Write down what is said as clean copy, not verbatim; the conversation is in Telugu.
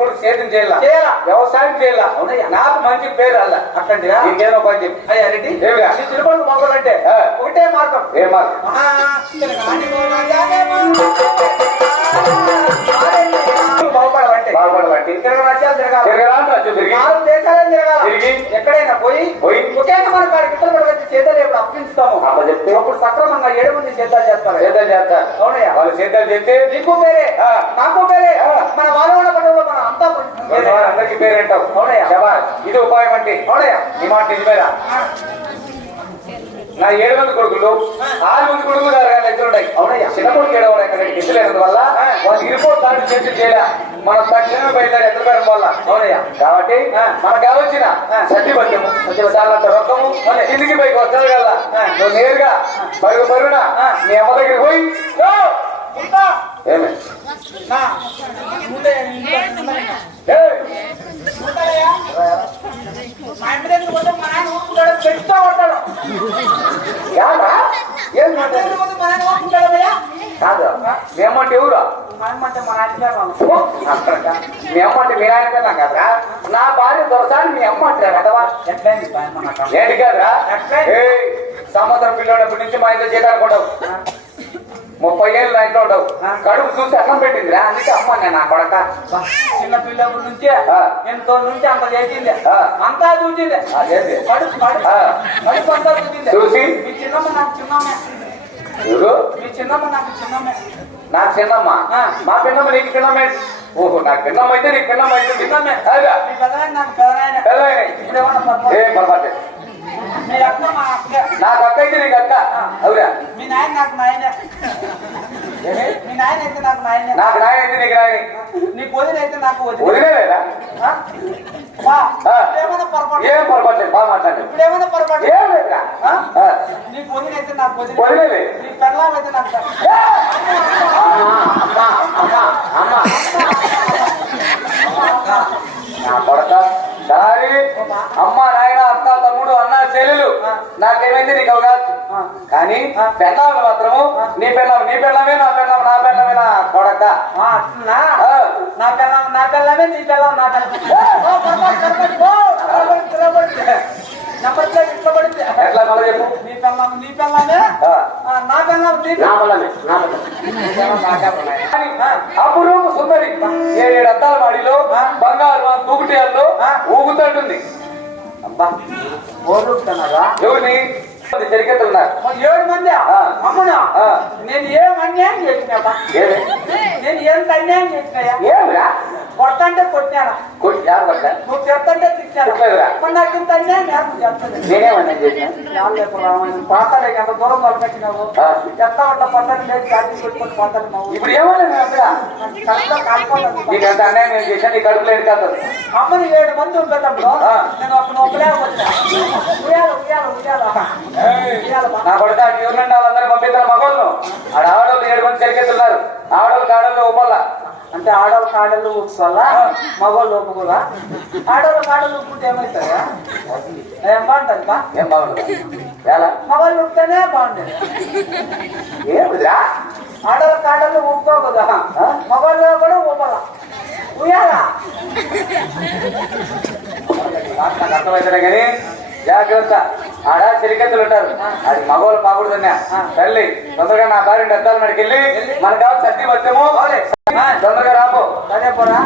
కూడా సేద్యం చేయాల వ్యవసాయం చేయాల నాకు మంచి పేరు అల్ల అట్లాంటిగా ఇంకేదో పని చెప్పి అయ్యా రెడ్డి తిరుపతి మొగలంటే ఒకటే మార్గం ఏ మార్గం బాగుపడాలంటే తిరిగి ఎక్కడైనా పోయి ఒకే మన కాడికి సేద్యాలు ఎప్పుడు అప్పించుతాము అప్పుడు చెప్తే అప్పుడు సక్రమంగా 7 మంది సేద్యాలు చేస్తారు అవునయ్యా వాళ్ళు సేద్యాలు చేస్తే నీకు పేరే నాకు పేరే మన వారవాడ పడవలో మన అంతా అందరికి పేరేంటావు అవునయ్యా ఇది ఉపాయం అంటే అవునయ్యా నీ మాట నిజమేరా నా 7 మంది కొడుకులు 6 మంది కొడుకులు గారు ఎదురున్నాయి అవునయ్యా చిన్న కొడుకు ఏడవడం ఇక్కడ ఎదురు వల్ల వాళ్ళు ఇరుపోటు దాటి చేతి చేయలే మనం తక్షణమే బయలుదేరి ఎదురుకోవడం వల్ల అవునయ్యా కాబట్టి మనకు కావచ్చిన సడ్డి బట్టము చాలంత రొక్కము కిందికి పైకి వచ్చారు కదా నువ్వు నేరుగా పరుగున నీ అమ్మ దగ్గరికి పోయి ఏమే కాదు మేమంటే ఎవరు మేమంటే మీ అమ్మంటే మీ ఆయన కదా నా భార్య దొరసారి మీ అమ్మ అంటారు కదవా ఏంటి కదరా సంవత్సరం పిల్లడప్పటి నుంచి మా ఇంట్లో చేయాలనుకుంటావు 30 ఏళ్ళు నా ఇంట్లో ఉండవు కడుపు చూసి అన్నం పెట్టిందిరా అందుకే అమ్మ నేను నా కొడక చిన్న పిల్లప్పటి నుంచే ఎంతో నుంచి అంత చేసింది అంతా చూసింది కడుపు అంతా చూసింది చూసి మీ చిన్నమ్మ నాకు చిన్నమ్మే మీ చిన్నమ్మ నాకు చిన్నమ్మే నాకు చిన్నమ్మ మా పిన్నమ్మ నీకు పిన్నమ్మే ఓహో నాకు పిన్నమ్మ అయితే నీకు పిన్నమ్మ అయితే పిన్నమ్మే నాకు పెదనాయన ఏం పర్వాలేదు నాకు అక్క అయితే నీకు అక్క అవునా మీ నాయన నాకు నాయనే మీ నాయన అయితే నాకు నాయనే నాకు నాయన అయితే నీకు నాయనే నీ వదిన అయితే నాకు వదిలేదా ఏం పొరపాటు బాగా మాట్లాడు ఇప్పుడు ఏమైనా పొరపాటు ఏం లేదా నీకు వదిన అయితే నాకు వదిలేదు నీ పెళ్ళాం అయితే నాకు నా కొడక సారీ అమ్మ నాయన అక్క తమ్ముడు అన్న చెల్లెలు నాకేమైంది నీకు అవకాశం కానీ పెళ్ళాలు మాత్రము నీ పెళ్ళమే నా పెళ్ళమే నా కొడక నా పెళ్ళమే నీ పెళ్ళం నా ఎట్లా మళ్ళీ చెప్పు నీ పెళ్ళమే నా అప్పుడు సుందరి 7 అద్దాల మాడిలో బంగారు తూగుటియాల్లో ఊగుతుంటుంది అబ్బా ఎవరిని చరికెత్తున్నారు 7 మంది అమ్మునా నేను ఏం అన్యాయం చేసినా నేను ఎంత అన్యాయం చేసినాయా ఏమిరా కొట్టంటే కొట్టినారా నువ్వు చెప్తంటే తిట్టాను నాకు ఇంత అన్యాయం నేనేమన్యాయం చేసినా పాతలే ఎంత దూరం తలపెట్టినావు చెత్త వల్ల పద్ధతి లేదు గాడి పెట్టుకొని పాతలు ఇప్పుడు ఏమన్నా కడుపులో కాలిపోతాను నీకు ఎంత అన్యాయం నేను చేశాను నీ కడుపులో ఏడు కాదు అమ్మని 7 మంది ఉండేటప్పుడు నేను అప్పుడు ఒక్కలేకపోతున్నా నా కొడుకు ఎవరినంటే వాళ్ళందరూ పంపిస్తారు మగోళ్ళు ఆడ ఆడవాళ్ళు 7 మంది చరికెత్తున్నారు ఆడవాళ్ళు కాడల్లో ఊపల్ల అంటే ఆడవాళ్ళు కాడలు ఊపుకోవాలా మగవాళ్ళు ఊపుకోవాలా ఆడవాళ్ళు కాడలు ఊపుకుంటే ఏమవుతాయా ఏం బాగుంటుంది ఏం బాగుంటుంది మగవాళ్ళు ఊపితేనే బాగుంటుంది ఏమిరా ఆడవాళ్ళ కాడలు ఊపుకోవు కదా మగవాళ్ళు కూడా ఊపాలా ఊయాలా నాకు అర్థమవుతానే కానీ జాగ్రత్త ఆడ చిరికెత్తులు ఉంటారు అది మగవాళ్ళు పాకూడదన్నా తల్లి తొందరగా నా భార్య అద్దాల నడికి వెళ్ళి మనకు కావాలి సర్ది వచ్చాము తొందరగా రాబో అదే పోరా